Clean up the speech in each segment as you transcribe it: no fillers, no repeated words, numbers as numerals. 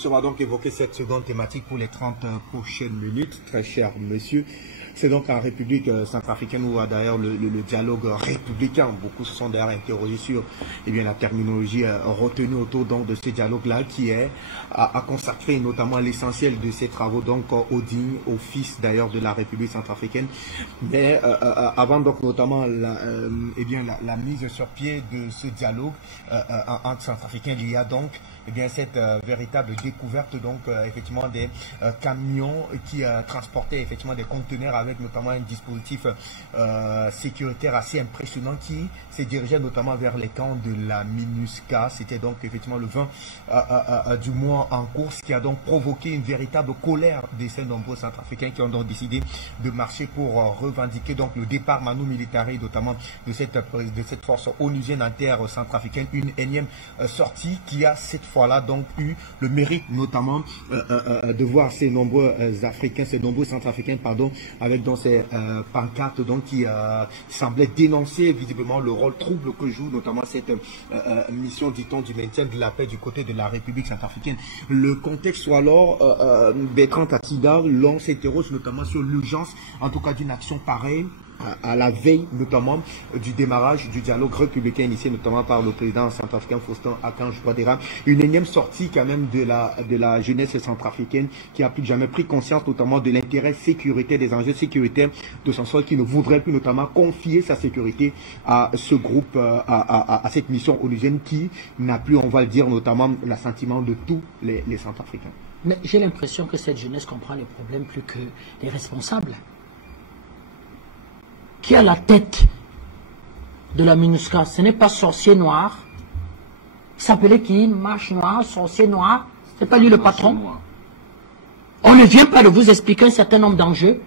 question, on va donc évoquer cette seconde thématique pour les 30 prochaines minutes, très cher monsieur. C'est donc en République centrafricaine où d'ailleurs le dialogue républicain, beaucoup se sont d'ailleurs interrogés sur la terminologie retenue autour donc, de ce dialogue-là qui est à consacrer notamment l'essentiel de ses travaux donc au digne, au fils d'ailleurs de la République centrafricaine. Mais avant donc notamment la mise sur pied de ce dialogue entre centrafricains, il y a donc cette véritable découverte donc effectivement des camions qui transportaient effectivement des conteneurs avec notamment un dispositif sécuritaire assez impressionnant qui se dirigeait notamment vers les camps de la MINUSCA. C'était donc effectivement le 20 du mois en cours, ce qui a donc provoqué une véritable colère de ces nombreux centrafricains qui ont donc décidé de marcher pour revendiquer donc le départ manu militari notamment de cette force onusienne en terre centrafricaine, une énième sortie qui a cette fois-là donc eu le mérite notamment de voir ces nombreux Africains, ces nombreux centrafricains pardon, avec dans ces pancartes donc qui semblaient dénoncer visiblement le rôle trouble que joue notamment cette mission dit-on du maintien de la paix du côté de la République centrafricaine. Le contexte soit alors Bertrand Tassiga, l'on s'interroge notamment sur l'urgence en tout cas d'une action pareille à la veille notamment du démarrage du dialogue républicain initié notamment par le président centrafricain Faustin Archange Touadéra, une énième sortie quand même de la jeunesse centrafricaine qui a plus que jamais pris conscience notamment de l'intérêt sécuritaire, des enjeux sécuritaires de son sol, qui ne voudrait plus notamment confier sa sécurité à ce groupe, à cette mission onusienne qui n'a plus, on va le dire, notamment l'assentiment de tous les centrafricains. Mais j'ai l'impression que cette jeunesse comprend les problèmes plus que les responsables. Qui a la tête de la MINUSCA? Ce n'est pas sorcier noir. Il s'appelait qui? Marche noire, sorcier noir. Ce n'est pas lui le patron. On ne vient pas de vous expliquer un certain nombre d'enjeux.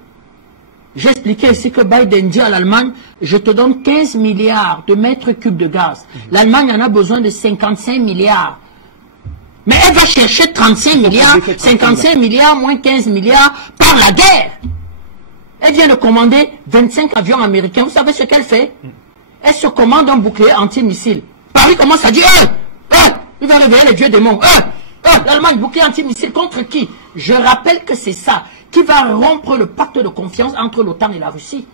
J'ai expliqué ici que Biden dit à l'Allemagne, je te donne 15 milliards de mètres cubes de gaz. L'Allemagne en a besoin de 55 milliards. Mais elle va chercher 35 milliards, 55 milliards moins 15 milliards par la guerre. Elle vient de commander 25 avions américains. Vous savez ce qu'elle fait? Elle se commande un bouclier anti-missile. Paris commence à dire, il va réveiller les dieux démons. L'Allemagne, bouclier anti-missile contre qui? Je rappelle que c'est ça qui va rompre le pacte de confiance entre l'OTAN et la Russie.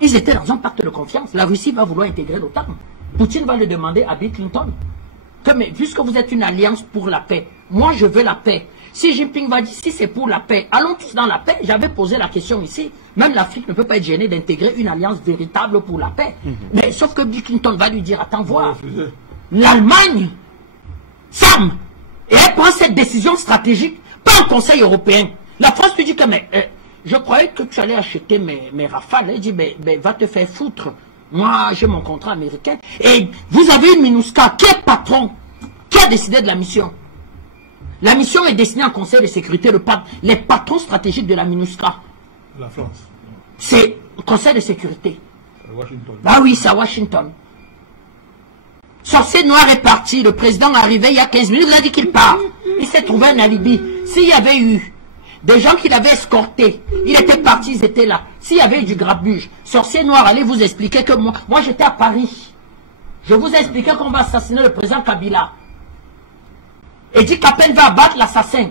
Ils étaient dans un pacte de confiance. La Russie va vouloir intégrer l'OTAN. Poutine va le demander à Bill Clinton. Mais puisque vous êtes une alliance pour la paix, moi je veux la paix. Si Jinping va dire, si c'est pour la paix, allons tous dans la paix. J'avais posé la question ici. Même l'Afrique ne peut pas être gênée d'intégrer une alliance véritable pour la paix. Mais sauf que Bill Clinton va lui dire, attends, voir. L'Allemagne s'arme. Et elle prend cette décision stratégique, pas un conseil européen. La France lui dit que, je croyais que tu allais acheter mes rafales. Elle dit, va te faire foutre. Moi, j'ai mon contrat américain. Et vous avez une MINUSCA. Qui est patron? Qui a décidé de la mission? La mission est destinée au Conseil de sécurité. Les patrons stratégiques de la MINUSCA. La France. C'est le Conseil de sécurité. Washington. Ah oui, c'est à Washington. Sorcier noir est parti. Le président est arrivé il y a 15 minutes. Il a dit qu'il part. Il s'est trouvé un alibi. S'il y avait eu des gens qui l'avaient escorté, il était parti, ils étaient là. S'il y avait eu du grabuge, sorcier noir, allez vous expliquer que moi j'étais à Paris. Je vous ai expliqué qu'on va assassiner le président Kabila. Et dit qu'à peine va abattre l'assassin.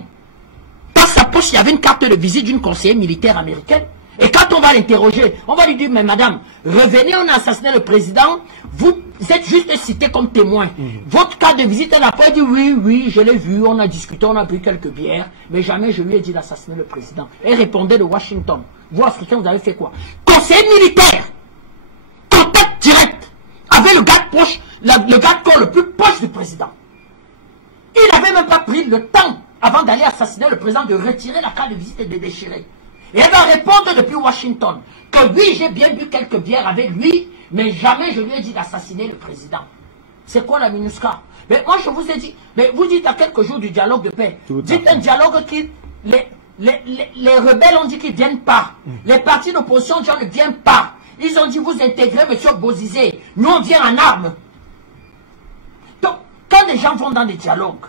Dans sa poche, il y avait une carte de visite d'une conseillère militaire américaine. Et quand on va l'interroger, on va lui dire, mais madame, revenez, on a assassiné le président, vous êtes juste cité comme témoin. Votre carte de visite, elle n'a pas dit, oui, je l'ai vu, on a discuté, on a bu quelques bières, mais jamais je lui ai dit d'assassiner le président. Elle répondait de Washington. Vous, Africains, vous avez fait quoi? Conseiller militaire, contact direct, avec le gars proche, le gars de corps le plus proche du président. Il n'avait même pas pris le temps, avant d'aller assassiner le président, de retirer la carte de visite et de déchirer. Et elle va répondre depuis Washington que oui, j'ai bien bu quelques bières avec lui, mais jamais je lui ai dit d'assassiner le président. C'est quoi la MINUSCA? Mais moi je vous ai dit, mais vous dites à quelques jours du dialogue de paix, dites un dialogue qui, les rebelles ont dit qu'ils ne viennent pas, les partis d'opposition ont dit qu'ils ne viennent pas, ils ont dit vous intégrez M. Bozizé, nous on vient en armes. Donc quand les gens vont dans des dialogues,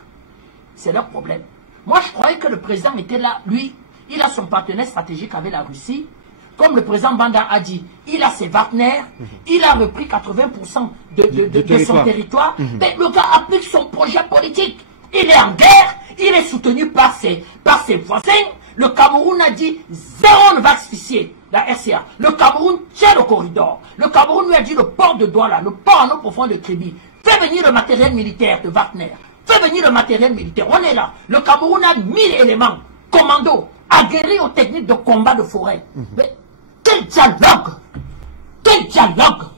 c'est leur problème. Moi je croyais que le président était là, lui, il a son partenaire stratégique avec la Russie. Comme le président Banda a dit, il a ses Wagner, il a repris 80% de son territoire. Mais le gars applique son projet politique. il est en guerre, il est soutenu par ses voisins. Le Cameroun a dit zéro ne va asphyxier la RCA. Le Cameroun tient le corridor. Le Cameroun lui a dit le port de Douala, le port en eau profonde de Kribi. Fais venir le matériel militaire de Wagner. Fais venir le matériel militaire. On est là. Le Cameroun a 1000 éléments. Commando, aguerris aux techniques de combat de forêt. Mais quel dialogue! Quel dialogue!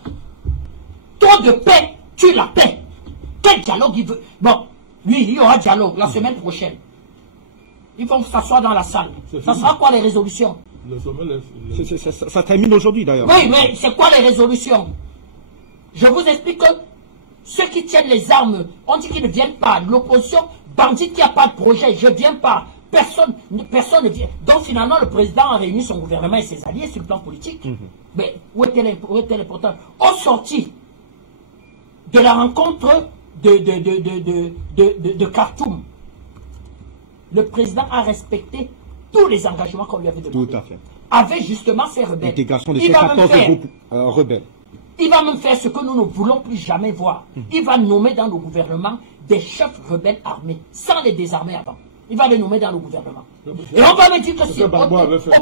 Trop de paix tue la paix. Quel dialogue il veut? Bon, lui, il y aura dialogue la semaine prochaine. Ils vont s'asseoir dans la salle. Ça sera quoi les résolutions? Ça termine aujourd'hui d'ailleurs. Oui, mais c'est quoi les résolutions? Je vous explique que ceux qui tiennent les armes, on dit qu'ils ne viennent pas. L'opposition, bandit qui n'a pas de projet, je ne viens pas. Personne ne vient. Donc finalement, le président a réuni son gouvernement et ses alliés sur le plan politique. Mais où était l'important? Au sorti de la rencontre de Khartoum, le président a respecté tous les engagements qu'on lui avait demandé. Tout à fait. Avec justement ces rebelles. L'intégration de ces 14 groupes rebelles. Il va même faire ce que nous ne voulons plus jamais voir. Il va nommer dans le gouvernement des chefs rebelles armés, sans les désarmer avant. Il va les nommer dans le gouvernement. Et on va me dire que c'est au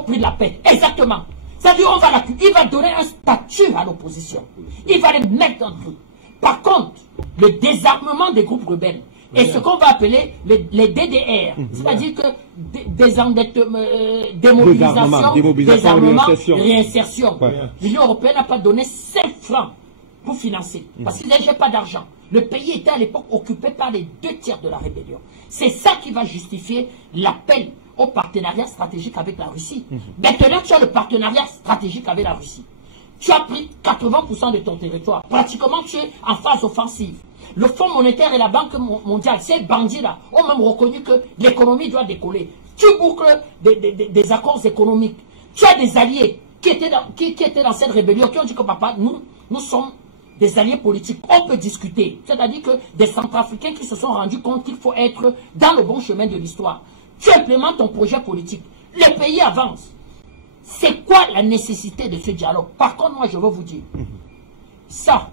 prix de la paix. Exactement. C'est-à-dire il va donner un statut à l'opposition. Il va les mettre dans le truc. Par contre, le désarmement des groupes rebelles et ce qu'on va appeler les DDR, c'est-à-dire que démobilisation, désarmement, réinsertion. L'Union européenne n'a pas donné 5 francs pour financer, parce qu'il n'avait pas d'argent. Le pays était à l'époque occupé par les 2 tiers de la rébellion. C'est ça qui va justifier l'appel au partenariat stratégique avec la Russie. Maintenant, tu as le partenariat stratégique avec la Russie. Tu as pris 80% de ton territoire. Pratiquement, tu es en phase offensive. Le Fonds monétaire et la Banque mondiale, ces bandits-là, ont même reconnu que l'économie doit décoller. Tu boucles des accords économiques. Tu as des alliés qui étaient dans cette rébellion, qui ont dit que papa, nous sommes des alliés politiques. On peut discuter. C'est-à-dire que des Centrafricains qui se sont rendus compte qu'il faut être dans le bon chemin de l'histoire. Tu implémentes ton projet politique. Le pays avance. C'est quoi la nécessité de ce dialogue? Par contre, moi, je veux vous dire, ça,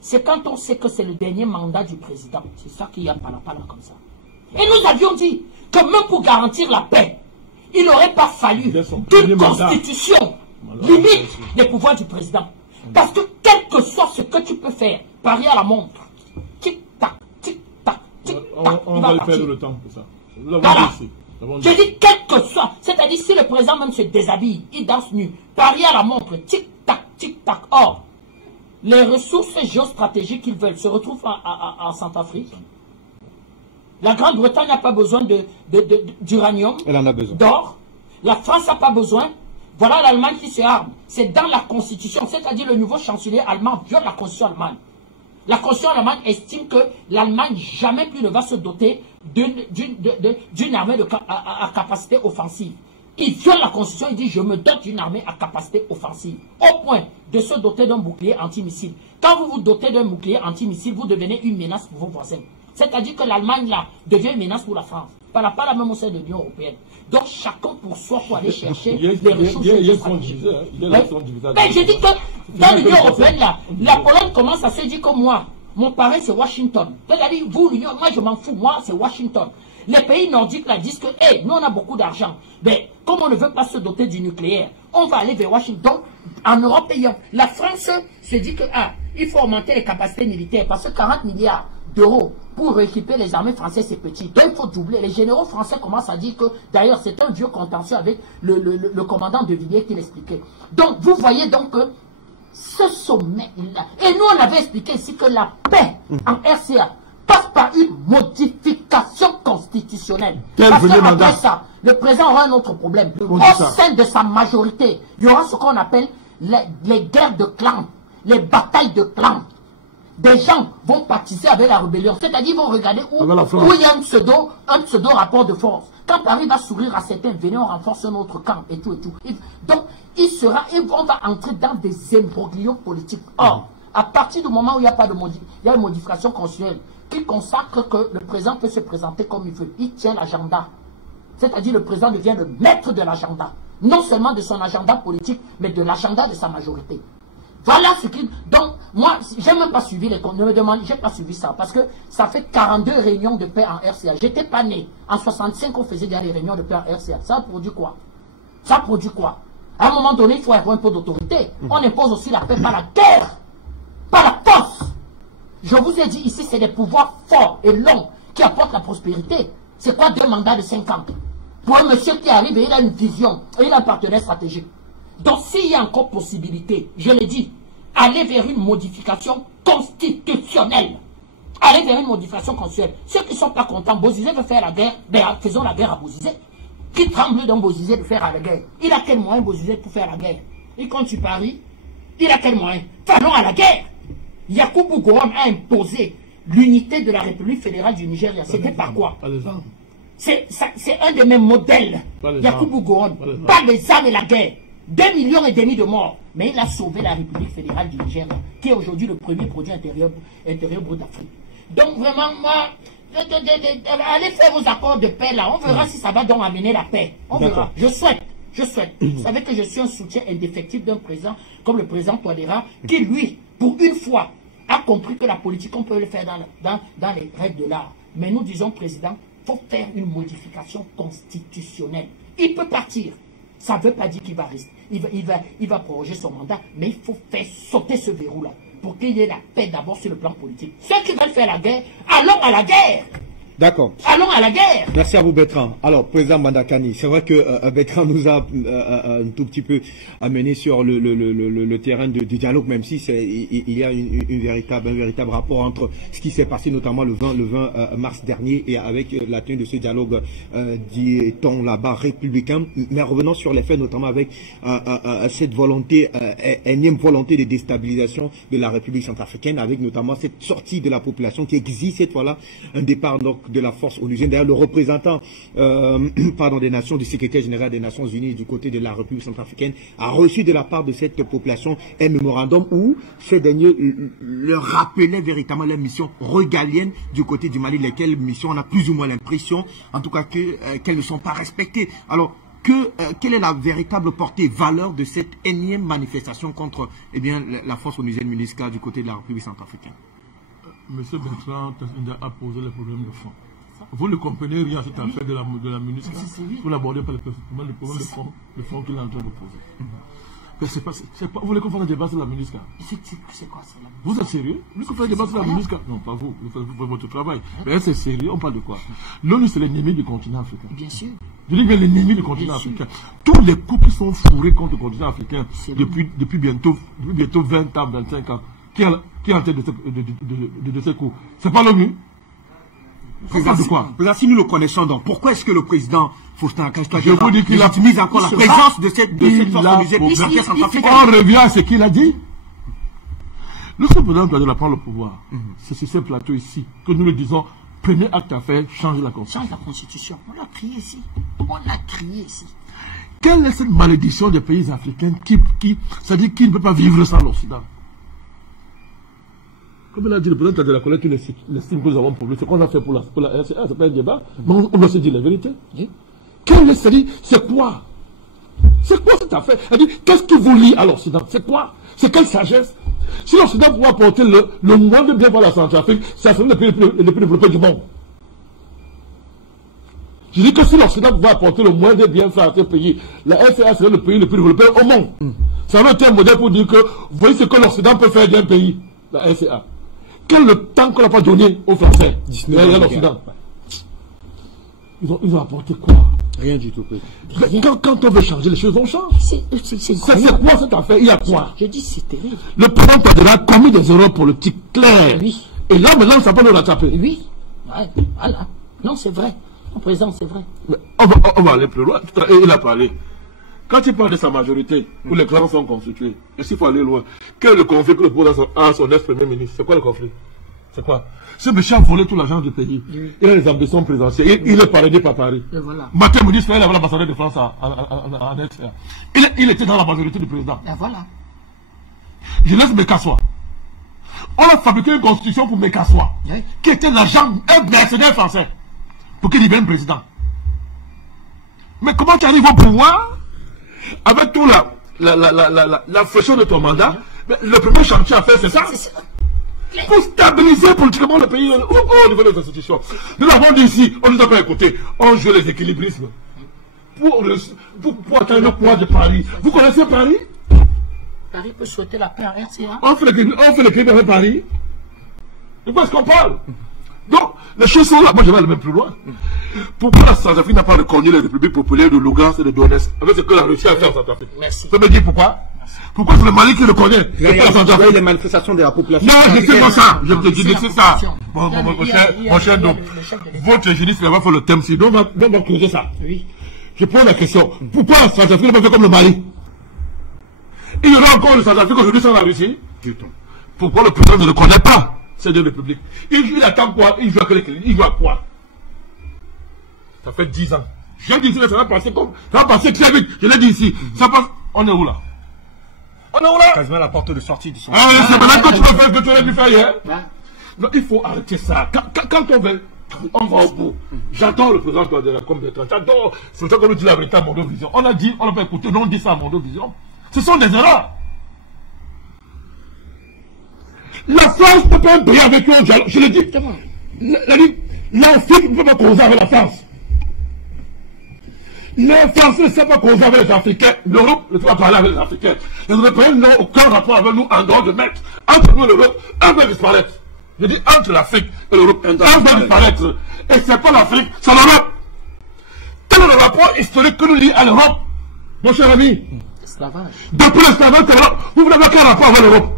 c'est quand on sait que c'est le dernier mandat du président. C'est ça qu'il y a par là comme ça. Et nous avions dit que même pour garantir la paix, il n'aurait pas fallu qu'une constitution limite les pouvoirs du président. Parce que quel que soit ce que tu peux faire, parier à la montre, tic-tac, tic-tac, tic-tac, on va le faire le temps pour ça. Voilà. Je dis quel que soit, c'est-à-dire si le président même se déshabille, il danse nu, parier à la montre, tic-tac, tic-tac. Or, les ressources géostratégiques qu'ils veulent se retrouvent en Centrafrique. La Grande-Bretagne n'a pas besoin d'uranium, d'or. La France n'a pas besoin. Voilà l'Allemagne qui se arme. C'est dans la Constitution, c'est-à-dire le nouveau chancelier allemand viole la Constitution allemande. La Constitution allemande estime que l'Allemagne jamais plus ne va se doter d'une armée à capacité offensive. Il viole la Constitution, il dit je me dote d'une armée à capacité offensive. Au point de se doter d'un bouclier antimissile. Quand vous vous dotez d'un bouclier antimissile, vous devenez une menace pour vos voisins. C'est-à-dire que l'Allemagne là devient une menace pour la France. Pas la même au sein de l'Union européenne. Donc chacun pour soi pour aller chercher les ressources. Mais j'ai dit que dans l'Union européenne là, la Pologne commence à se dire que moi, mon parrain c'est Washington. C'est-à-dire vous l'Union, moi je m'en fous, moi c'est Washington. Les pays nordiques là disent que hey, nous on a beaucoup d'argent. Mais comme on ne veut pas se doter du nucléaire, on va aller vers Washington. En Europe, la France se dit que il faut augmenter les capacités militaires parce que 40 milliards d'euros pour rééquiper les armées françaises, c'est petit. Donc il faut doubler. Les généraux français commencent à dire que, d'ailleurs, c'est un vieux contentieux avec le commandant de Villiers qui l'expliquait. Donc vous voyez donc que ce sommet-là, et nous on avait expliqué ici que la paix en RCA passe par une modification constitutionnelle. Parce qu'après ça, le président aura un autre problème. Au sein de sa majorité, il y aura ce qu'on appelle les guerres de clans, les batailles de clans. Des gens vont participer avec la rébellion. C'est-à-dire, ils vont regarder où il y a un pseudo rapport de force. Quand Paris va sourire à certains, venez, on renforce un autre camp et tout et tout. Donc, on va entrer dans des imbroglios politiques. Or, à partir du moment où il n'y a pas il y a une modification constitutionnelle qui consacre que le président peut se présenter comme il veut. Il tient l'agenda. C'est-à-dire, le président devient le maître de l'agenda. Non seulement de son agenda politique, mais de l'agenda de sa majorité. Voilà ce qui... Donc, Moi, j'ai même pas suivi les comptes. Ne me demandez, j'ai pas suivi ça. Parce que ça fait 42 réunions de paix en RCA. J'étais pas né. En 65, on faisait déjà des réunions de paix en RCA. Ça produit quoi? Ça produit quoi? À un moment donné, il faut avoir un peu d'autorité. On impose aussi la paix par la guerre. Par la force. Je vous ai dit ici, c'est des pouvoirs forts et longs qui apportent la prospérité. C'est quoi 2 mandats de 5 ans? Pour un monsieur qui arrive et il a une vision, et il a un partenaire stratégique. Donc s'il y a encore possibilité, je l'ai dit, aller vers une modification constitutionnelle. Aller vers une modification constitutionnelle. Ceux qui ne sont pas contents, Bozizé veut faire la guerre, ben, faisons la guerre à Bozizé. Qui tremble d'un Bozizé de faire la guerre? Il a quel moyen Bozizé pour faire la guerre? Il compte sur Paris. Il a quel moyen? Allons à la guerre. Yakubu Gowon a imposé l'unité de la République fédérale du Nigeria. C'était par quoi? C'est un de mes modèles. Yakubu Gowon. Pas les armes et la guerre. 2,5 millions de morts. Mais il a sauvé la République fédérale du Nigeria, qui est aujourd'hui le premier produit intérieur brut d'Afrique. Donc vraiment, moi, allez faire vos accords de paix là. On verra si ça va donc amener la paix. On verra. Je souhaite. Vous savez que je suis un soutien indéfectible d'un président comme le président Touadéra, qui lui, pour une fois, a compris que la politique, on peut le faire dans les règles de l'art. Mais nous disons, président, il faut faire une modification constitutionnelle. Il peut partir. Ça ne veut pas dire qu'il va rester. Il va proroger son mandat, mais il faut faire sauter ce verrou-là pour qu'il y ait la paix d'abord sur le plan politique. Ceux qui veulent faire la guerre, allons à la guerre. D'accord. Allons à la guerre. Merci à vous, Bertrand. Alors, président Mandakani, c'est vrai que Bertrand nous a un tout petit peu amené sur le terrain du dialogue, même si il y a un véritable rapport entre ce qui s'est passé notamment le 20 mars dernier et avec la tenue de ce dialogue, dit-on là-bas, républicain. Mais revenons sur les faits, notamment avec cette volonté, énième volonté de déstabilisation de la République centrafricaine, avec notamment cette sortie de la population qui exige cette fois-là un départ donc de la force onusienne. D'ailleurs, le représentant des Nations, du secrétaire général des Nations Unies du côté de la République centrafricaine, a reçu de la part de cette population un mémorandum où ces derniers leur rappelaient véritablement leur mission régalienne du côté du Mali, lesquelles missions on a plus ou moins l'impression, en tout cas, qu'elles ne sont pas respectées. Alors, quelle est la véritable portée, valeur de cette énième manifestation contre la force onusienne MINUSCA du côté de la République centrafricaine? Monsieur Bertrand a posé le problème de fond. Vous ne comprenez rien à cette affaire de la MINUSCA. Vous l'abordez par le problème de fond qu'il est en train de poser. Mais vous voulez qu'on fasse un débat sur la MINUSCA? C'est quoi ça? Vous êtes sérieux? Vous voulez qu'on fasse un débat sur la MINUSCA? Non, pas vous. Vous faites votre travail. Mais c'est sérieux, on parle de quoi? L'ONU, c'est l'ennemi du continent africain. Bien sûr. Je dis bien l'ennemi du continent africain. Tous les coups qui sont fourrés contre le continent africain depuis bientôt 20 ans, 25 ans, qui est en tête de ces coups? C'est pas l'ONU? Si nous le connaissons, donc pourquoi est-ce que le président Faustin Archange utilise encore la présence de cette force onusienne? On revient à ce qu'il a dit. Le seul président doit prendre le pouvoir. C'est sur ce plateau ici que nous le disons. Premier acte à faire, changer la Constitution. Change la Constitution. On l'a crié ici. Quelle est cette malédiction des pays africains c'est-à-dire qui ne peut pas vivre sans l'Occident? Comme il a dit le président de la collecte, il estime que nous avons un problème. Ce qu'on a fait pour la RCA, c'est pas un débat, mais on doit se dire la vérité. C'est quoi? C'est quoi cette affaire? Qu'est-ce qui vous lie à l'Occident? C'est quoi? C'est quelle sagesse? Si l'Occident pouvait apporter le moins de bien pour la Centrafrique, ça serait le pays le plus développé du monde. Je dis que si l'Occident pouvait apporter le moins de bienfaits à ce pays, la RCA serait le pays le plus développé au monde. Ça veut être un modèle pour dire que vous voyez ce que l'Occident peut faire d'un pays, la RCA. Quel est le temps qu'on n'a pas donné aux Français derrière l'Occident? Ils ont apporté quoi? Rien du tout. Quand on veut changer les choses, on change. C'est quoi cette affaire? Il y a quoi? Je dis c'est terrible. Le président Touadéra a commis des erreurs politiques claires. Oui. Et là, maintenant, ça peut nous rattraper. Oui. Ouais, voilà. Non, c'est vrai. Mon président, c'est vrai. Mais on va aller plus loin. Il a parlé. Quand il parle de sa majorité, où les clans sont constitués, et s'il faut aller loin, quel est le conflit que le président a à son ex-premier ministre? C'est quoi le conflit? C'est quoi? Ce monsieur a volé tout l'argent du pays. Oui. Il a les ambitions présidentielles. Il est parrainé par Paris. Et voilà. Matin me dit qu'il avait l'ambassadeur de France en RCA. Il était dans la majorité du président. Et voilà. Je laisse Mekassoua. On a fabriqué une constitution pour Mekassoua, oui, qui était l'agent, un mercenaire français, pour qu'il devienne président. Mais comment tu arrives au pouvoir avec tout la fraîcheur de ton mandat, Mais le premier chantier à faire, c'est ça. Pour stabiliser politiquement le pays au niveau des institutions. Nous l'avons dit ici, on ne nous a pas écouté. On joue les équilibrismes. Pour atteindre le poids de Paris. Vous connaissez Paris? Paris peut souhaiter la paix à RCA. On fait l'équilibre avec Paris. De quoi est-ce qu'on parle? Donc, les choses sont là. Moi, je vais aller même plus loin. Pourquoi la Centrafrique n'a pas reconnu les républiques populaires de Lugansk et de Donetsk avec ce que la Russie a fait en Centrafrique? Merci. Ça me dit pourquoi? Pourquoi c'est le Mali qui le connaît? Il y a les manifestations de la population. Non, je sais pas ça. Je te dis, c'est ça. Mon cher, donc, votre génie, va faire le thème ci. Donc, on va creuser ça. Oui. Je pose la question. Pourquoi la Centrafrique n'a pas fait comme le Mali? Il y aura encore une Centrafrique aujourd'hui sans la Russie? Pourquoi le président ne le connaît pas? Ces deux républiques. Il attend quoi? Il joue à quoi? Ça fait 10 ans. J'ai dit que ça va passer comme. Ça va passer très vite. Je l'ai dit ici. Ça passe. On est où là? On est où là? Quasiment la porte de sortie de son. Ah, c'est maintenant que tu vas faire que tu aurais dû faire hier. Non, il faut arrêter ça. Quand on va au bout. J'adore le président de la compétence. J'adore. C'est ça qu'on nous dit la vérité à Mondovision. On a dit, on n'a pas écouté, non, on dit ça à Mondovision. Ce sont des erreurs. La France ne peut pas briller avec eux. Je le dis. L'Afrique ne peut pas causer avec la France. Les Français ne savent pas causer avec les Africains. L'Europe ne peut pas parler avec les Africains. Les Européens n'ont aucun rapport avec nous en dehors de mettre. Entre nous et l'Europe, un va disparaître. Je dis entre l'Afrique et l'Europe, un va disparaître. Et c'est pas l'Afrique, c'est l'Europe. Quel est le rapport historique que nous lie à l'Europe, mon cher ami? Esclavage. Depuis l'esclavage, c'est l'Europe. Vous n'avez aucun rapport avec l'Europe.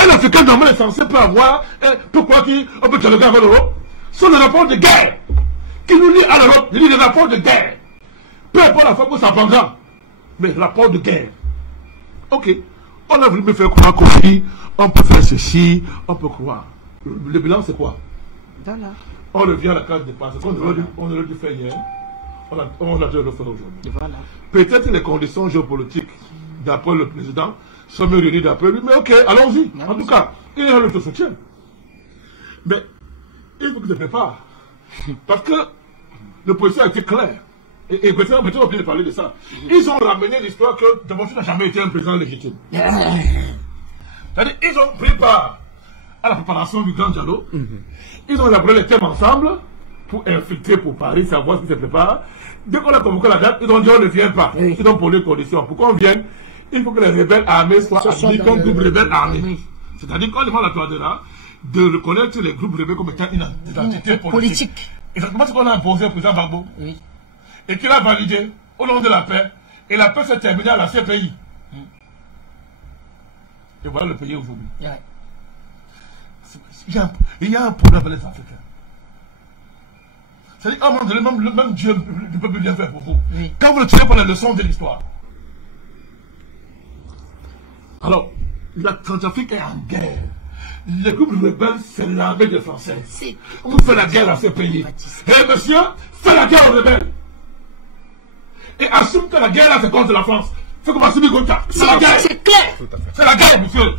Un Africain normalement est censé peut avoir, pourquoi on peut dialoguer avec l'Europe? Ce sont des rapports de guerre qui nous lient à l'Europe. Je dis des rapports de guerre. Peu importe la forme où ça prendra, mais rapport de guerre. Ok, on a voulu me faire croire qu'aussi, on peut faire ceci, on peut croire. Le bilan c'est quoi? Voilà. On revient à la case de départ. C'est ce qu'on aurait dû faire hier. On a dû le faire aujourd'hui. Voilà. Peut-être les conditions géopolitiques, d'après le président, sont mieux réunies d'après lui, mais ok, allons-y. En tout cas, il y a notre soutien. Mais il faut que je prépare. Parce que l'opposition a été claire. Et maintenant, on vient de parler de ça. Ils ont ramené l'histoire que Demonstration n'a jamais été un président légitime. C'est-à-dire, ils ont pris part à la préparation du grand dialogue. Ils ont élaboré les thèmes ensemble pour infiltrer pour Paris, savoir ce qui se prépare. Dès qu'on a convoqué la date, ils ont dit on ne vient pas. Ils ont posé les conditions. Pour qu'on vienne, il faut que les rebelles armés soient admis comme groupes rebelles armés. C'est-à-dire qu'on demande à Touadéra de reconnaître les groupes rebelles comme étant une identité politique. Exactement ce qu'on a imposé au président Gbagbo. Et qu'il a validé au nom de la paix. Et la paix s'est terminée à la CPI. Et voilà le pays aujourd'hui. Il y a un problème avec les Africains. C'est-à-dire, à un moment donné, même Dieu ne peut plus bien faire pour vous. Quand vous ne tirez pas la leçon de l'histoire. Alors, la Centrafrique est en guerre. Les groupes rebelles, c'est l'armée des Français. Pour faire la guerre à ce pays. Et monsieur, fais la guerre aux rebelles. Et assume que la guerre là, c'est contre la France. C'est comme assumer Gotha. C'est la guerre. C'est clair. C'est la guerre, monsieur.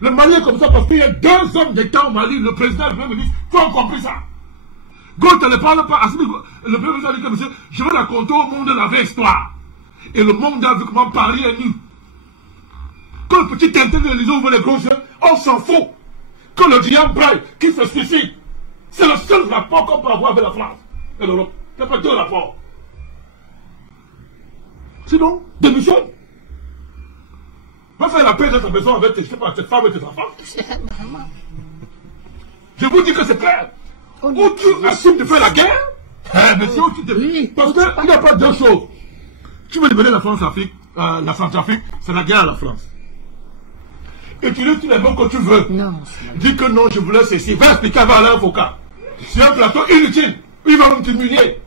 Le Mali est comme ça parce qu'il y a 2 hommes d'État au Mali, le président et le premier ministre, qui ont compris ça. Gotha ne parle pas. Le premier ministre a dit que monsieur, je vais raconter au monde la vraie histoire. Et le monde a vu comment Paris est nu. Quand le petit tintin de l'Élysée ouvre les gros yeux, on s'en fout. Quand le diable braille, qui se suicide, c'est le seul rapport qu'on peut avoir avec la France et l'Europe. Il n'y a pas 2 rapports. Sinon, démissionne. Va faire la paix de ta maison avec tes femmes et tes enfants. Je vous dis que c'est clair. Ou tu assumes de faire la guerre, mais si tu te... Parce qu'il n'y a pas 2 choses. Tu veux libérer la France-Afrique, la Centrafrique, c'est la guerre à la France. Utilise tous les mots que tu veux. Dis que non, je voulais ceci. Va expliquer avant Alain Foucault. C'est un plateau inutile. Il va me t'humilier.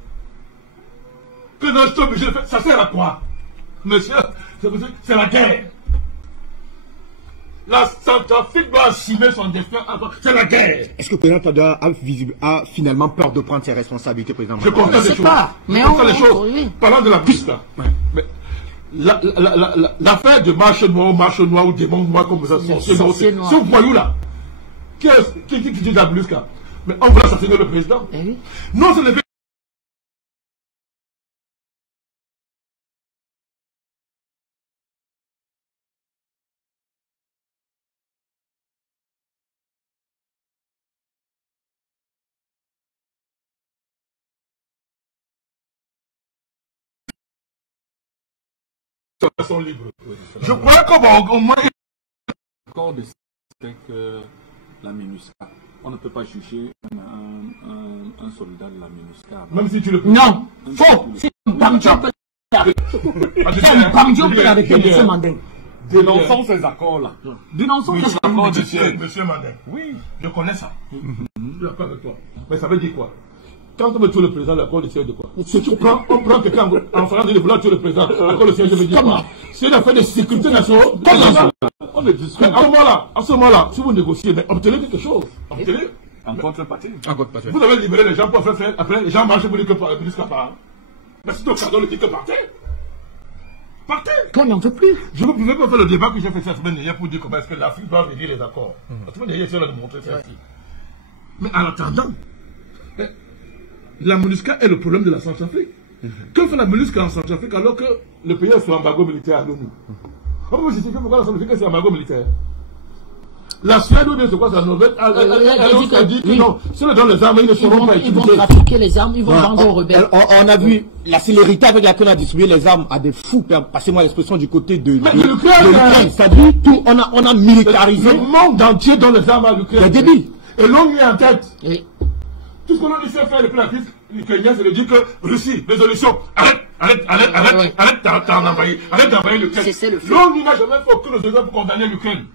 Que non, je suis obligé de faire. Ça sert à quoi? Monsieur, c'est la guerre. La Centrafrique doit assumer son destin. C'est la guerre. Est-ce que le président Touadéra a finalement peur de prendre ses responsabilités, président? Je constate les choses. Mais on les choses. Parlant de la piste là. Mais l'affaire de marche noire ou démon noir comme ça, ce voyou là. Qui dit la plus là? Mais on va assassiner le président. Non, c'est le sont libres. Oui, Je crois qu'au moins... L'accord de c'est que la MINUSCA, on ne peut pas juger un soldat de la MINUSCA. Même si tu le... Non, faux. C'est un Bamdio peut l'arrêter, M. Mandin. Dénonçons ces accords-là. Dénonçons ces accords. Monsieur Mandin, oui, je connais ça. Je suis d'accord avec toi. Mais ça veut dire quoi? Quand on veut tuer le président, l'accord de siège de quoi? Si tu prends, on prend quelqu'un en faisant de vouloir tuer le président, l'accord de siège de dire quoi? C'est une affaire de sécurité nationale. On le discute. À ce moment-là, si vous négociez, mais obtenez quelque chose. Obtenez. En contrepartie. Vous avez libéré les gens pour faire, après les gens marchent pour dire que jusqu'à part. Mais si ton cadeau le dit que partez. Partez. Qu'on n'en veut plus. Je ne pouvais pas faire le débat que j'ai fait cette semaine dernière pour dire comment est-ce que l'Afrique doit venir les accords. La semaine dernière, j'ai démontré ça ici. Mais en attendant, la MONUSCA est le problème de la Centrafrique. Que fait la MONUSCA en Centrafrique alors que le pays est sous embargo militaire à l'ONU? On peut vous justifier pourquoi la Centrafrique est sous embargo militaire. La Suède ou bien c'est quoi, c'est la Norvège, elle a dit que non, si on donne les armes, ils ne seront pas utilisés. Ils vont trafiquer les armes, ils vont vendre aux rebelles. On a vu la célérité avec laquelle on a distribué les armes à des fous, passez-moi l'expression du côté de l'Ukraine. C'est-à-dire tout, on a militarisé. Le monde entier donne les armes à l'Ukraine. C'est débile. Et l'ONU est en tête. Oui. Tout ce qu'on a essayé de faire depuis la crise ukrainienne, c'est de dire que Russie, résolution, arrête d'envahir l'Ukraine. L'ONU n'a jamais fait aucune résolution pour condamner l'Ukraine.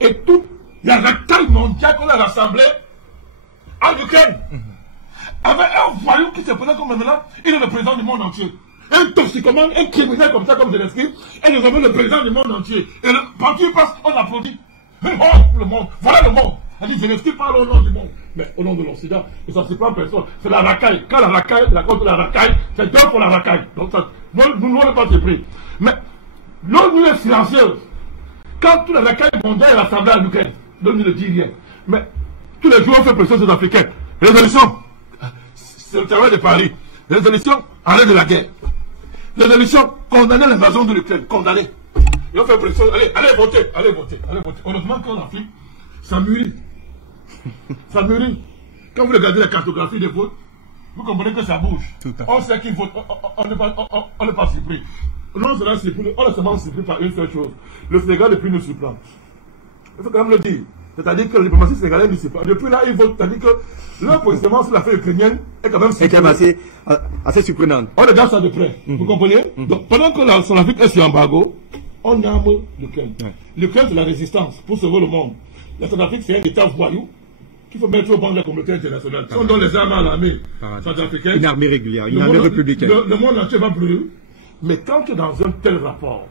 Et toute la racaille mondiale qu'on a rassemblée en Ukraine, avec un voyou qui se présente comme maintenant, il est le président du monde entier. Un toxicomane, un criminel comme ça, comme Zelensky, et nous avons le président du monde entier. Et partout il passe, on applaudit. Le monde, voilà le monde. Elle dit Zelensky parle au nom du monde. Mais au nom de l'Occident, et ça ne se prend personne. C'est la racaille. Quand la racaille, la contre la racaille, c'est deux pour la racaille. Donc ça, nous n'avons pas surpris. Mais l'ONU est silencieuse. Quand toute la racaille mondiale est rassemblée à l'Ukraine, l'ONU ne dit rien. Mais tous les jours, on fait pression sur les Africains. Résolution, c'est le terrain de Paris. Résolution, arrêt de la guerre. Résolution, condamner l'invasion de l'Ukraine. Condamner. Et on fait pression. Allez voter. Heureusement qu'en Afrique, ça mûrit. Ça mûrit. Quand vous regardez la cartographie des votes, vous comprenez que ça bouge. On sait qu'ils votent. On n'est pas surpris. Non, on est seulement surpris par une seule chose. Le Sénégal, depuis, nous surprend. Il faut quand même le dire. C'est-à-dire que la diplomatie sénégalaise ne sait pas. Depuis là, ils votent. C'est-à-dire que leur positionnement sur l'affaire ukrainienne est quand même assez surprenant. On regarde ça de près. Vous comprenez? Donc, pendant que la Centrafrique est sur embargo, on arme l'Ukraine. L'Ukraine, c'est la résistance pour sauver le monde. La Centrafrique, c'est un État voyou qu'il faut mettre au banc de la communauté internationale. Si on donne les armes à l'armée centrafricaine, une armée régulière, une armée républicaine. Le monde entier va brûler. Mais quand tu es dans un tel rapport,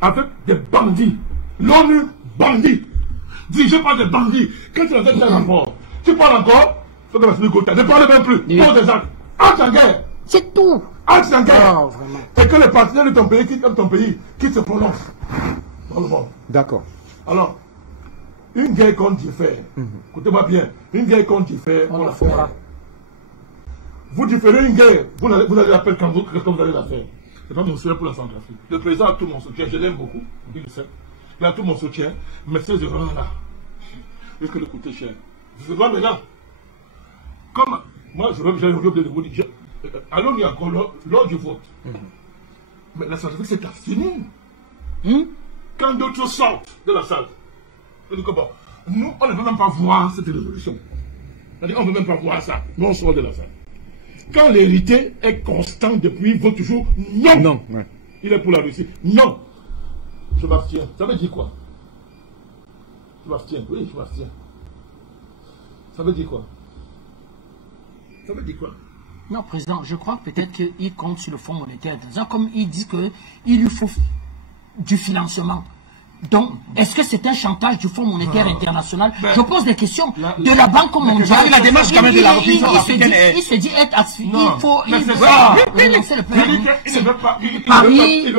avec des bandits, l'ONU, bandits, dirigé par des bandits, quand tu es dans un tel rapport, tu parles encore, il faut que la côté. Ne parle même plus. Pose des actes. Acte en guerre. C'est tout. Acte en guerre. Et que les partenaires de ton pays, qui se prononcent dans le monde. D'accord. Alors, une guerre contre Diffère, écoutez-moi bien, une guerre contre Diffère, on la fera. Vous différez une guerre, vous allez la faire quand vous allez la faire. C'est pas mon soutien pour la Centrafrique. Le président a tout mon soutien, je l'aime beaucoup, il le sait. Il a tout mon soutien, mais ces erreurs-là, il risque de coûter cher. Je vois maintenant, comme moi, j'ai oublié de vous dire, allons il y a encore lors du vote. Mais la Centrafrique s'est abstenue. Quand d'autres sortent de la salle, je dis que bon, nous, on ne veut même pas voir cette résolution. C'est-à-dire, on ne veut même pas voir ça. Nous, on sort de la salle. Quand l'hérité est constant depuis, il vote toujours non. Non. Ouais. Il est pour la Russie. Non. Je m'abstiens. Ça veut dire quoi? Je m'abstiens. Oui, je m'abstiens. Ça veut dire quoi? Ça veut dire quoi? Non, Président, je crois peut-être qu'il compte sur le Fonds monétaire international, comme il dit qu'il lui faut du financement. Donc, est-ce que c'est un chantage du Fonds monétaire international? Je pose des questions de la Banque mondiale. La démarche quand même de la reprise africaine il se dit être assis. Il faut relancer le pays. Paris,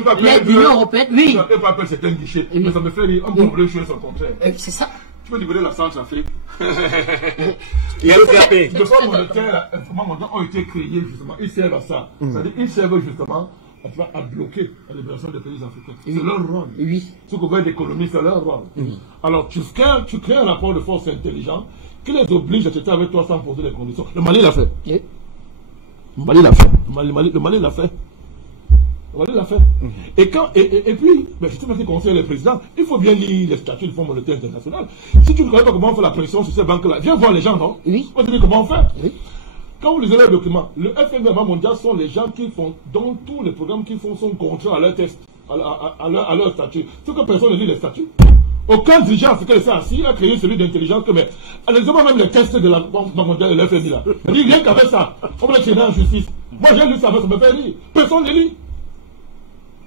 l'Union européenne, oui. Il ne peut pas appeler certains guichets. Mais ça me fait rire. On peut les choses au contraire. C'est ça. Tu peux libérer la Centrafrique. Il y a le CAP. Le Fonds monétaire ont été créés justement. Ils servent à ça. C'est-à-dire qu'ils servent justement à bloquer la libération des pays africains. C'est leur rôle. Oui. Ce qu'on veut d'économie, c'est leur rôle. Alors, tu crées un rapport de force intelligent qui les oblige à traiter avec toi sans poser des conditions. Le Mali l'a fait. Le Mali l'a fait. Le Mali l'a fait. On va lire l'affaire. Et puis, si tu me conseiller le président, il faut bien lire les statuts du Fonds monétaire international. Si tu ne connais pas comment on fait la pression sur ces banques-là, viens voir les gens, non? Oui. On te dit comment on fait. Oui. Quand vous lisez les documents, le FMI mondial sont les gens qui font, dans tous les programmes qu'ils font, sont contraints à leur test, à leur statut. C'est que personne ne lit les statuts. Aucun dirigeant africain s'est assis, il a créé celui d'intelligence que, mais, allez-y, même les tests de la Banque mondiale et de l'FMI là. Il dit rien qu'avec ça, on va tirer en justice. Moi j'ai lu ça, ça me fait rire. Personne ne lit.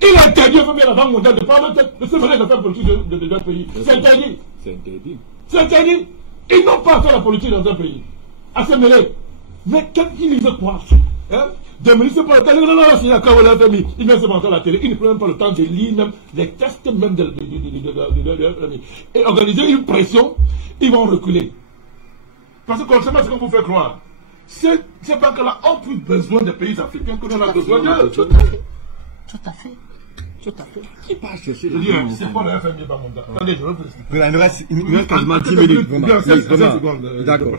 Il a interdit au FMI à la Banque mondiale de prendre de se mêler d'affaires politiques de leur pays. C'est interdit. C'est interdit. C'est interdit. Ils n'ont pas fait la politique dans un pays. À se mêler. Mais qui lisent quoi? Hein? Des ministres pour la télé, non, c'est la FMI. Il vient se montrer à la télé. Il ne prend même pas le temps de lire même les tests même de FMI. Et organiser une pression, ils vont reculer. Parce que contrairement à ce qu'on vous fait croire, ces banques-là ont plus besoin des pays africains que nous avons besoin d'eux. Tout à fait. Tout à fait. Qui passe ceci? Je dis, c'est pas le FMI Banque mondiale. Attendez, je vais vous expliquer. Il reste quasiment 10 minutes. D'accord.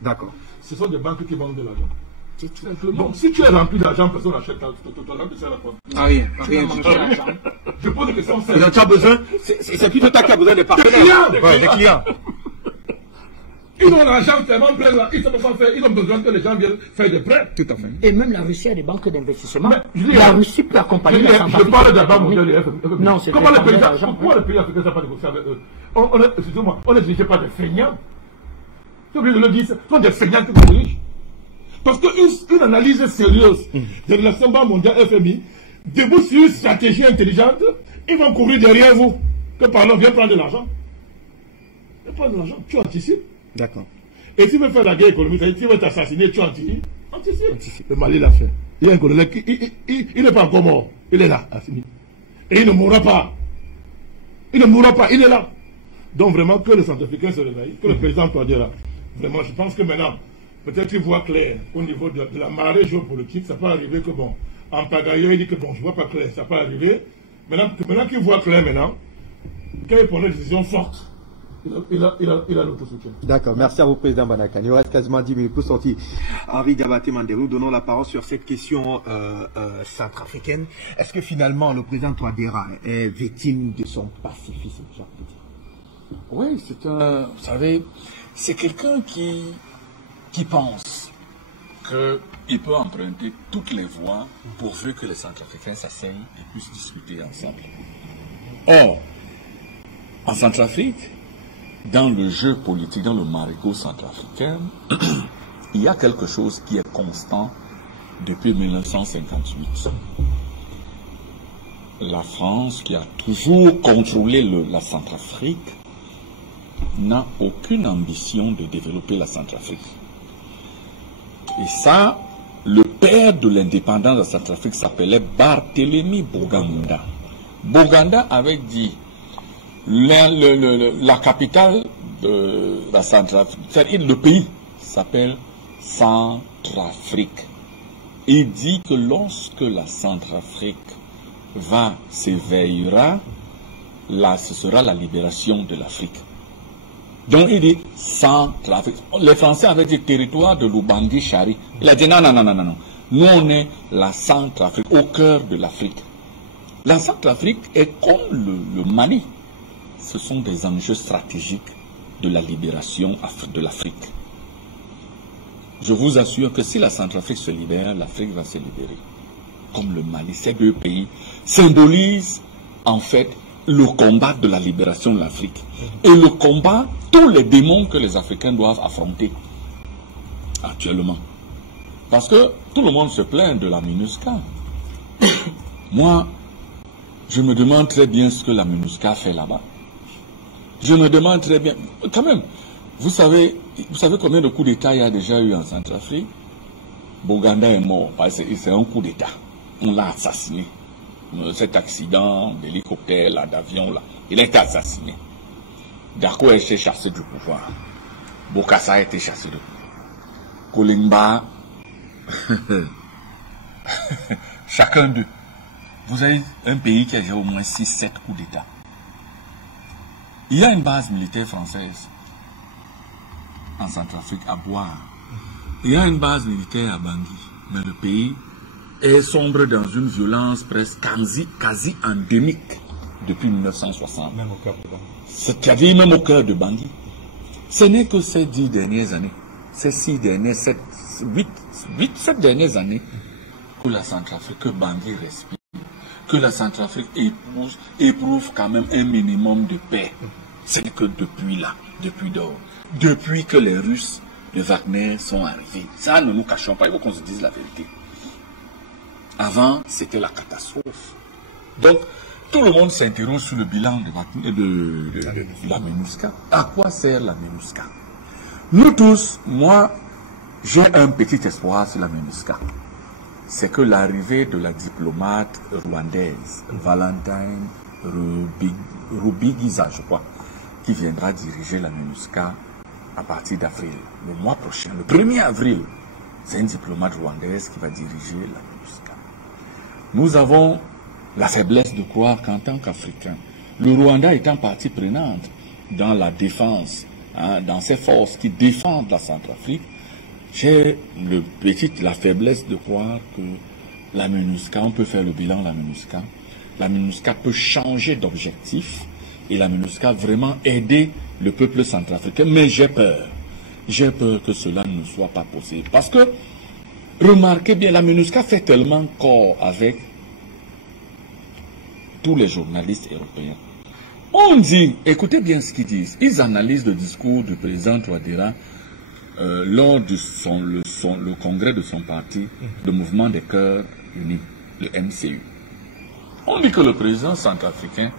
D'accord. Ce sont des banques qui vendent de l'argent. Donc, si tu es rempli d'argent, personne n'achète ton argent, c'est la quoi? Rien. Je pose des questions. Tu as besoin, c'est plutôt toi qui as besoin des partenaires. Des clients. Ils ont l'argent tellement plein là, ils ont besoin que les gens viennent faire des prêts. Tout à fait. Et même la Russie a des banques d'investissement. La Russie peut accompagner la Centrafrique. Je parle de la Banque mondiale et FMI. Non, c'est comment les pays africains ne savent pas négocier avec eux? Excusez-moi, on ne dirige pas des feignants. C'est obligé de le dire, ce sont des feignants qui nous dirigent. Parce qu'une analyse sérieuse de la Banque mondiale FMI, debout sur une stratégie intelligente, ils vont courir derrière vous. Que pardon, viens prendre de l'argent. Viens prendre de l'argent, tu anticipes. D'accord. Et si tu veux faire la guerre économique, si tu veux t'assassiner, tu anticipes. Le Mali l'a fait. Il y a un colonel qui il n'est pas encore mort. Il est là, assigné. Et il ne mourra pas. Il ne mourra pas, il est là. Donc vraiment que le Centrafricain se réveille, que le président Touadéra. Vraiment, je pense que maintenant, peut-être qu'il voit clair au niveau de la marée géopolitique. Ça peut arriver que bon, en pagaille, il dit que bon, je ne vois pas clair, ça peut arriver. Maintenant qu'il voit clair maintenant, quand il prend des décisions fortes, il a notre soutien. D'accord, merci à vous, Président Banakan. Il nous reste quasiment 10 minutes pour sortir. Henri Diabaté Mandela, donnons la parole sur cette question centrafricaine. Est-ce que finalement le président Touadéra est victime de son pacifisme? Oui, vous savez, c'est quelqu'un qui pense qu'il peut emprunter toutes les voies pourvu que les Centrafricains s'asseyent et puissent discuter ensemble. Or, en Centrafrique, dans le jeu politique, dans le marigot centrafricain, il y a quelque chose qui est constant depuis 1958. La France, qui a toujours contrôlé la Centrafrique, n'a aucune ambition de développer la Centrafrique. Et ça, le père de l'indépendance de la Centrafrique s'appelait Barthélemy Boganda. Boganda avait dit la capitale de la Centrafrique, c'est-à-dire le pays s'appelle Centrafrique. Il dit que lorsque la Centrafrique s'éveillera, là ce sera la libération de l'Afrique. Donc il dit Centrafrique. Les Français avaient dit territoire de l'Oubangui Chari. Il a dit non. Nous on est la Centrafrique, au cœur de l'Afrique. La Centrafrique est comme le Mali. Ce sont des enjeux stratégiques de la libération de l'Afrique. Je vous assure que si la Centrafrique se libère, l'Afrique va se libérer. Comme le Mali, ces deux pays symbolisent en fait le combat de la libération de l'Afrique. Et le combat, tous les démons que les Africains doivent affronter actuellement. Parce que tout le monde se plaint de la MINUSCA. Moi, je me demande très bien ce que la MINUSCA fait là-bas. Je me demande très bien, quand même, vous savez combien de coups d'État il y a déjà eu en Centrafrique? Boganda est mort, parce que c'est un coup d'État. On l'a assassiné. Cet accident d'hélicoptère, là, d'avion, là, il a été assassiné. Dako a été chassé du pouvoir. Bokassa a été chassé du pouvoir. Kolimba, chacun d'eux. Vous avez un pays qui a déjà au moins 6-7 coups d'État. Il y a une base militaire française en Centrafrique, à Boire. Il y a une base militaire à Bangui. Mais le pays et sombre dans une violence presque quasi endémique depuis 1960. Même au cœur de Bangui. C'est-à-dire même au cœur de Bangui. Ce n'est que ces 10 dernières années, ces 7 dernières années, que la Centrafrique, que Bangui respire, que la Centrafrique éprouve quand même un minimum de paix. Ce n'est que depuis là, depuis que les Russes de Wagner sont arrivés. Ça, ne nous cachons pas, il faut qu'on se dise la vérité. Avant, c'était la catastrophe. Donc, tout le monde s'interroge sur le bilan de la MINUSCA. À quoi sert la MINUSCA? Nous tous, moi, j'ai un petit espoir sur la MINUSCA. C'est que l'arrivée de la diplomate rwandaise, Valentine Rubigiza, je crois, qui viendra diriger la MINUSCA à partir d'avril, le mois prochain, le 1er avril, c'est une diplomate rwandaise qui va diriger la MINUSCA. Nous avons la faiblesse de croire qu'en tant qu'Africains, le Rwanda étant partie prenante dans la défense, dans ces forces qui défendent la Centrafrique, j'ai la faiblesse de croire que la MINUSCA, on peut faire le bilan de la MINUSCA peut changer d'objectif et la MINUSCA vraiment aider le peuple centrafricain. Mais j'ai peur que cela ne soit pas possible. Parce que, remarquez bien, la MINUSCA fait tellement corps avec tous les journalistes européens. On dit, écoutez bien ce qu'ils disent, ils analysent le discours du président Touadéra lors de le congrès de son parti, le Mouvement des Cœurs Unis, le MCU. On dit que le président centrafricain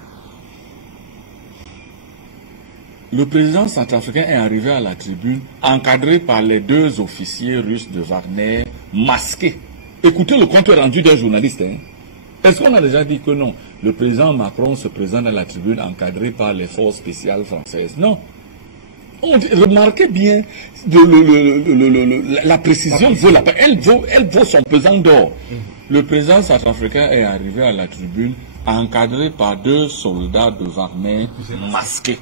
est arrivé à la tribune encadré par les 2 officiers russes de Wagner masqués. Écoutez le compte rendu d'un journaliste. Est-ce qu'on a déjà dit que non, le président Macron se présente à la tribune encadré par les forces spéciales françaises? Non. Remarquez bien, la précision vaut la peine. Elle vaut son pesant d'or. Le président centrafricain est arrivé à la tribune encadré par 2 soldats de Wagner masqués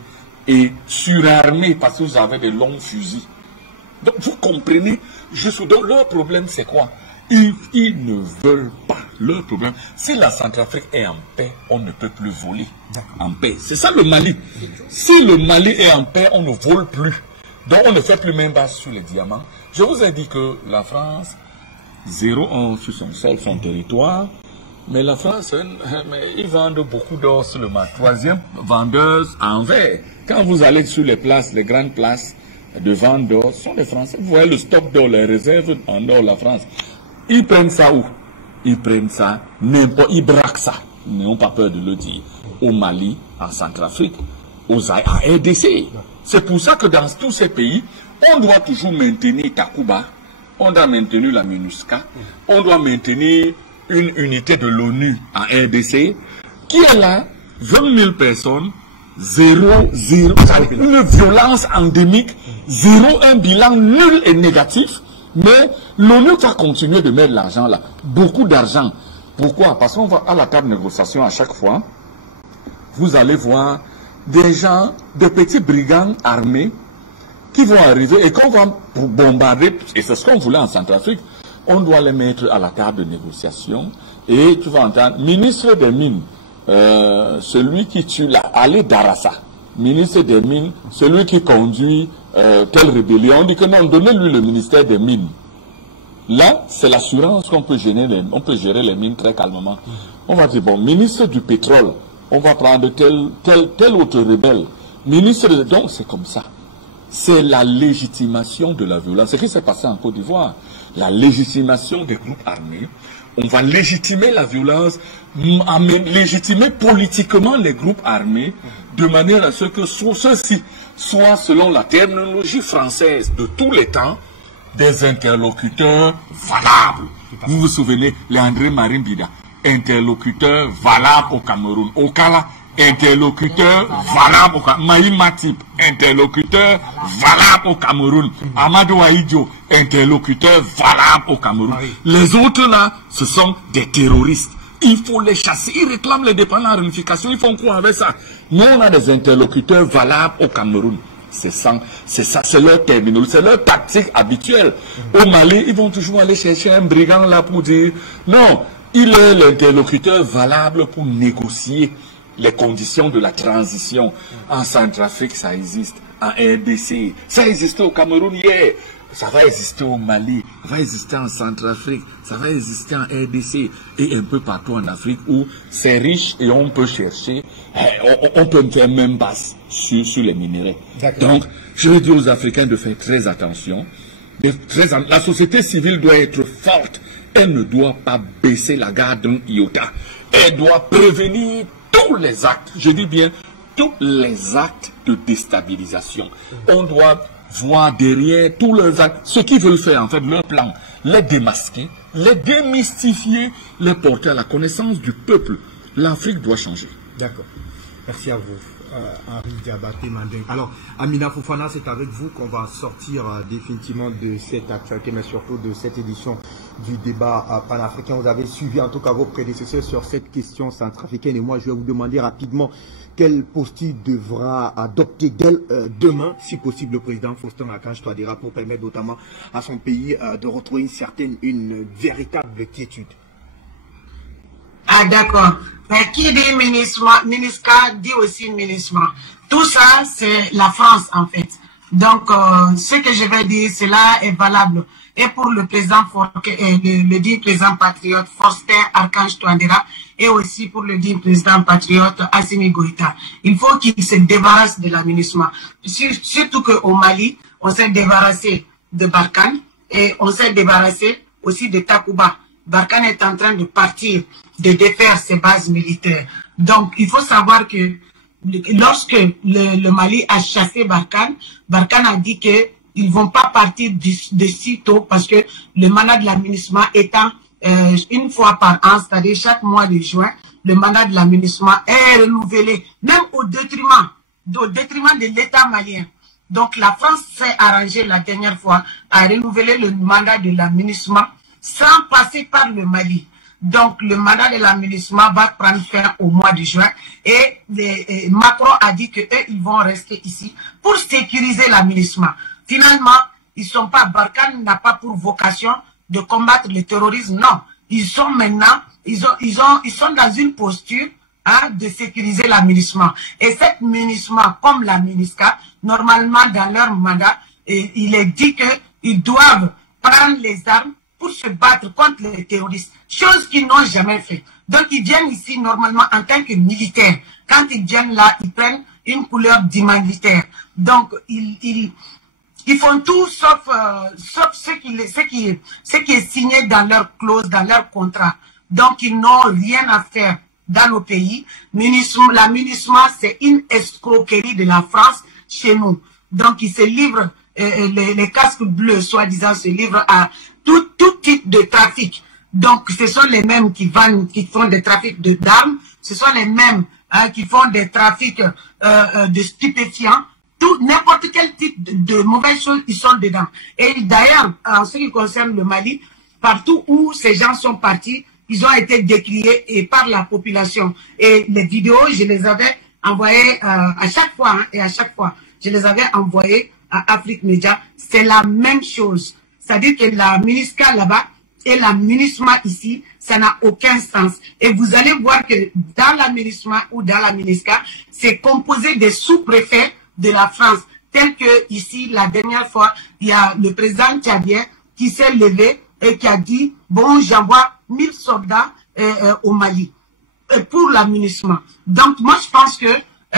et surarmés parce qu'ils avaient des longs fusils. Donc vous comprenez, donc leur problème c'est quoi? Ils ne veulent pas. Leur problème, si la Centrafrique est en paix, on ne peut plus voler. En paix. C'est ça le Mali. Si le Mali est en paix, on ne vole plus. Donc on ne fait plus main basse sur les diamants. Je vous ai dit que la France, 0,1 sur son sol, son territoire. Mais la France, ils vendent beaucoup d'or sur le marché. 3e vendeuse en verre. Quand vous allez sur les places, les grandes places de vente d'or, ce sont les Français. Vous voyez le stock d'or, les réserves en or, la France. Ils prennent ça où? Ils prennent ça, ils braquent ça, ils n'ont pas peur de le dire, au Mali, en Centrafrique, à RDC. C'est pour ça que dans tous ces pays, on doit toujours maintenir Takuba, on doit maintenir la MINUSCA, on doit maintenir une unité de l'ONU en RDC, qui est là, 20 000 personnes, une violence endémique, un bilan nul et négatif. Mais l'ONU va continuer de mettre l'argent là, beaucoup d'argent. Pourquoi? Parce qu'on va à la table de négociation à chaque fois, vous allez voir des gens, des petits brigands armés qui vont arriver et qu'on va bombarder, et c'est ce qu'on voulait en Centrafrique, on doit les mettre à la table de négociation et tu vas entendre, ministre des Mines, celui qui tue là, Ali Darassa, ministre des Mines, celui qui conduit telle rébellion, on dit que non, donnez-lui le ministère des Mines. Là, c'est l'assurance qu'on peut gérer les mines très calmement. On va dire, bon, ministre du pétrole, on va prendre tel autre rebelle. Donc, c'est comme ça. C'est la légitimation de la violence. C'est ce qui s'est passé en Côte d'Ivoire. La légitimation des groupes armés. On va légitimer la violence, légitimer politiquement les groupes armés, de manière à ce que ceux-ci soient, selon la terminologie française de tous les temps, des interlocuteurs valables. Vous vous souvenez, Léandré Marimbida, interlocuteur valable au Cameroun. Okala, interlocuteur valable au Cameroun. Maï Matip, interlocuteur valable au Cameroun. Amadou Aïdjo, interlocuteur valable au Cameroun. Les autres là, ce sont des terroristes. Il faut les chasser. Ils réclament les dépendants de la réunification. Ils font quoi avec ça? Nous, on a des interlocuteurs valables au Cameroun. C'est ça, c'est leur terminal, c'est leur tactique habituelle. Au Mali, ils vont toujours aller chercher un brigand là pour dire non, il est l'interlocuteur valable pour négocier les conditions de la transition. En Centrafrique, ça existe. En RDC, ça existait au Cameroun hier. Ça va exister au Mali, ça va exister en Centrafrique, ça va exister en RDC et un peu partout en Afrique où c'est riche et on peut chercher, on peut faire même basse sur les minéraux. Donc, je veux dire aux Africains de faire très attention. La société civile doit être forte. Elle ne doit pas baisser la garde d'un iota. Elle doit prévenir tous les actes, je dis bien tous les actes de déstabilisation. On doit voir derrière tous leurs actes, ce qu'ils veulent faire en fait, leur plan, les démasquer, les démystifier, les porter à la connaissance du peuple. L'Afrique doit changer. D'accord. Merci à vous, Henri Diabaté Manding. Alors, Amina Fofana, c'est avec vous qu'on va sortir définitivement de cette actualité, mais surtout de cette édition du débat panafricain. Vous avez suivi en tout cas vos prédécesseurs sur cette question centrafricaine et moi je vais vous demander rapidement quelle posture devra adopter dès demain, si possible, le président Faustin Archange Touadéra pour permettre notamment à son pays de retrouver une véritable quiétude. Ah d'accord. Mais qui dit MINUSCA dit aussi MINUSMA. Tout ça, c'est la France en fait. Donc, ce que je vais dire, cela est valable. Et pour le président le dit président patriote Faustin Archange Touadéra et aussi pour le dit président patriote Assimi Goïta. Il faut qu'il se débarrasse de la MINUSMA. Surtout qu'au Mali, on s'est débarrassé de Barkhane et on s'est débarrassé aussi de Takuba. Barkhane est en train de partir, de défaire ses bases militaires. Donc, il faut savoir que lorsque le Mali a chassé Barkhane, Barkhane a dit que ils vont pas partir de sitôt parce que le mandat de la MINUSMA étant une fois par an, c'est-à-dire chaque mois de juin, le mandat de la MINUSMA est renouvelé, même au détriment de l'État malien. Donc la France s'est arrangée la dernière fois à renouveler le mandat de la MINUSMA sans passer par le Mali. Donc le mandat de la MINUSMA va prendre fin au mois de juin et Macron a dit que eux ils vont rester ici pour sécuriser la MINUSMA. Finalement, ils sont pas, Barkhane n'a pas pour vocation de combattre le terrorisme, non. Ils sont maintenant, ils sont dans une posture de sécuriser la MINUSMA. Et cette MINUSMA, comme la MINUSCA, normalement dans leur mandat, il est dit qu'ils doivent prendre les armes pour se battre contre les terroristes, chose qu'ils n'ont jamais fait. Donc ils viennent ici normalement en tant que militaires. Quand ils viennent là, ils prennent une couleur d'humanitaire. Donc ils font tout sauf ce qui est signé dans leur clause, dans leur contrat. Donc ils n'ont rien à faire dans nos pays. La MINUSMA, c'est une escroquerie de la France chez nous. Donc ils se livrent, les casques bleus, soi-disant, se livrent à tout type de trafic. Donc ce sont les mêmes qui font des trafics d'armes, ce sont les mêmes qui font des trafics de stupéfiants. N'importe quel type de mauvaises choses, ils sont dedans. Et d'ailleurs, en ce qui concerne le Mali, partout où ces gens sont partis, ils ont été décriés et par la population. Et les vidéos, je les avais envoyées à chaque fois, et à chaque fois, je les avais envoyées à Afrique Média. C'est la même chose. C'est-à-dire que la MINUSCA là-bas et la MINUSMA ici, ça n'a aucun sens. Et vous allez voir que dans la MINUSMA ou dans la MINUSCA, c'est composé des sous-préfets de la France, tel que ici, la dernière fois, il y a le président tchadien qui s'est levé et qui a dit, bon, j'envoie 1000 soldats au Mali pour la MINUSMA. Donc, moi, je pense que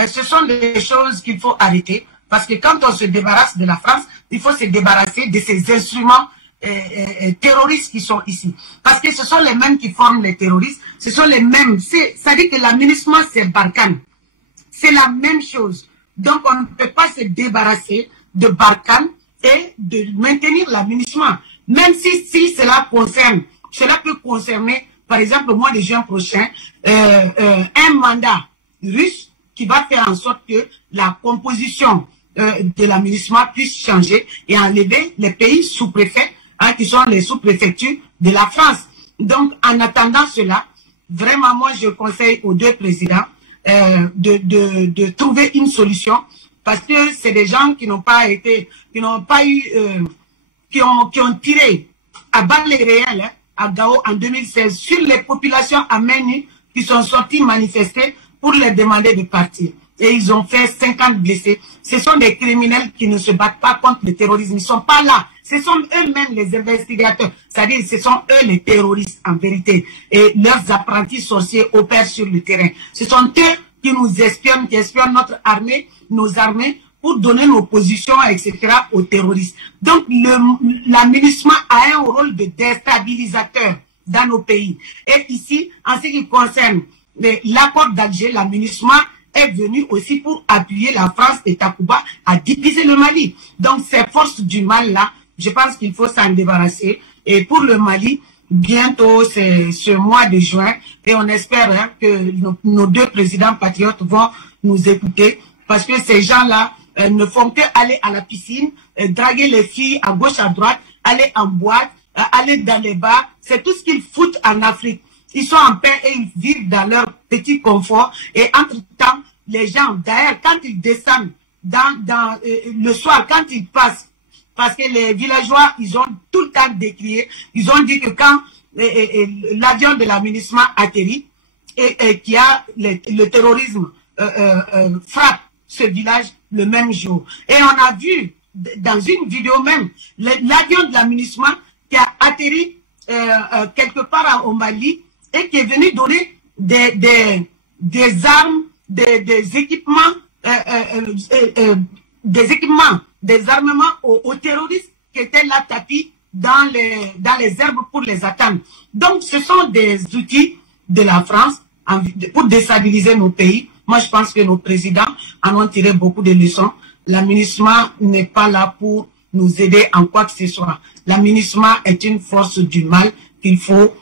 ce sont des choses qu'il faut arrêter, parce que quand on se débarrasse de la France, il faut se débarrasser de ces instruments terroristes qui sont ici. Parce que ce sont les mêmes qui forment les terroristes, ce sont les mêmes. Ça dit que la MINUSMA, c'est Barkhane. C'est la même chose. Donc, on ne peut pas se débarrasser de Barkhane et de maintenir la MINUSMA. Même si cela peut concerner, par exemple, au mois de juin prochain, un mandat russe qui va faire en sorte que la composition de la MINUSMA puisse changer et enlever les pays sous-préfets, qui sont les sous-préfectures de la France. Donc, en attendant cela, vraiment, moi, je conseille aux deux présidents de trouver une solution parce que c'est des gens qui n'ont pas été, qui n'ont pas eu, qui ont tiré à balles réelles hein, à Gao en 2016 sur les populations arméniennes qui sont sorties manifester pour leur demander de partir. Et ils ont fait 50 blessés. Ce sont des criminels qui ne se battent pas contre le terrorisme. Ils ne sont pas là. Ce sont eux-mêmes les investigateurs. C'est-à-dire ce sont eux les terroristes en vérité. Et leurs apprentis sorciers opèrent sur le terrain. Ce sont eux qui nous espionnent, qui espionnent notre armée, nos armées, pour donner nos positions, etc. aux terroristes. Donc l'aménagement a un rôle de déstabilisateur dans nos pays. Et ici, en ce qui concerne l'accord d'Alger, l'aménagement est venu aussi pour appuyer la France et Takuba à diviser le Mali. Donc ces forces du mal-là, je pense qu'il faut s'en débarrasser. Et pour le Mali, bientôt c'est ce mois de juin, et on espère hein, que nos deux présidents patriotes vont nous écouter, parce que ces gens-là ne font que aller à la piscine, draguer les filles à gauche, à droite, aller en boîte, aller dans les bars. C'est tout ce qu'ils foutent en Afrique. Ils sont en paix et ils vivent dans leur petit confort. Et entre-temps, les gens, d'ailleurs, quand ils descendent le soir, quand ils passent, parce que les villageois, ils ont tout le temps décrié, ils ont dit que quand l'avion de l'aménagement atterrit et qu'il y a le terrorisme frappe ce village le même jour. Et on a vu dans une vidéo même l'avion de l'aménagement qui a atterri quelque part au Mali et qui est venu donner des armes, des équipements, des armements aux terroristes qui étaient là tapis dans les herbes pour les atteindre. Donc ce sont des outils de la France pour déstabiliser nos pays. Moi je pense que nos présidents en ont tiré beaucoup de leçons. L'aménagement n'est pas là pour nous aider en quoi que ce soit. L'aménagement est une force du mal qu'il faut,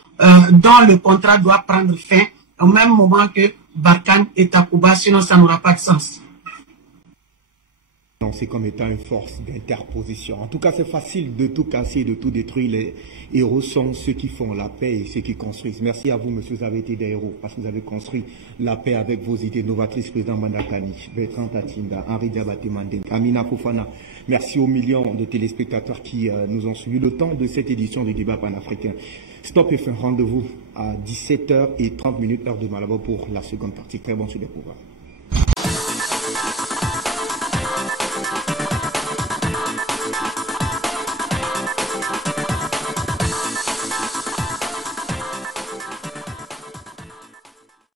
dont le contrat doit prendre fin au même moment que Barkhane et Takuba, sinon ça n'aura pas de sens. C'est comme étant une force d'interposition. En tout cas, c'est facile de tout casser et de tout détruire. Les héros sont ceux qui font la paix et ceux qui construisent. Merci à vous, monsieur, vous avez été des héros parce que vous avez construit la paix avec vos idées novatrices, président Mandakani, Bertrand Tatinda, Henri Diabaté Mandeng, Amina Fofana. Merci aux millions de téléspectateurs qui nous ont suivis le temps de cette édition du débat panafricain. Stop et fin, rendez-vous à 17h30 heure de Malabo pour la seconde partie. Très bon sur les pouvoirs.